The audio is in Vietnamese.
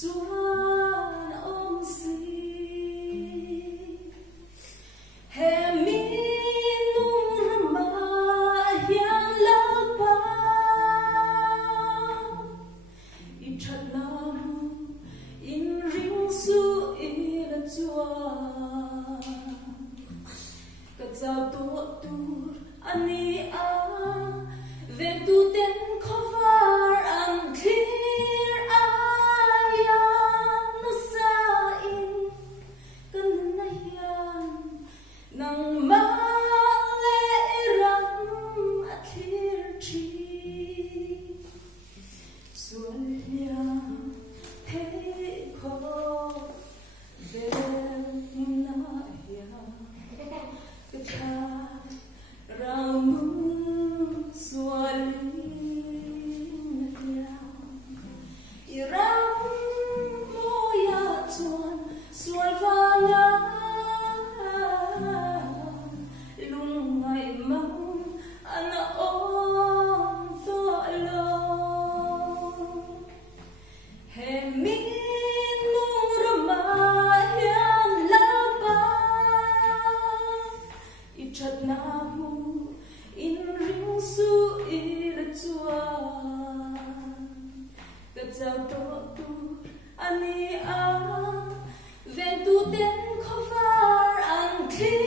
chuan om si he mi nung rama hian la pa I that na mu in ring su I la chuan ka chau tu tur ani a ve tu ten cover and clear aya no sa in kan na hian nang ma le ram a clear tree suan lia te ko ve na hian ka cha ram suan Iram moya chuan sual vanga lungai mang ana om to lo he mi nurma hian la ba I that na mu in ring su I la chuan ka chau to tu ani a ven tu ten cover and clear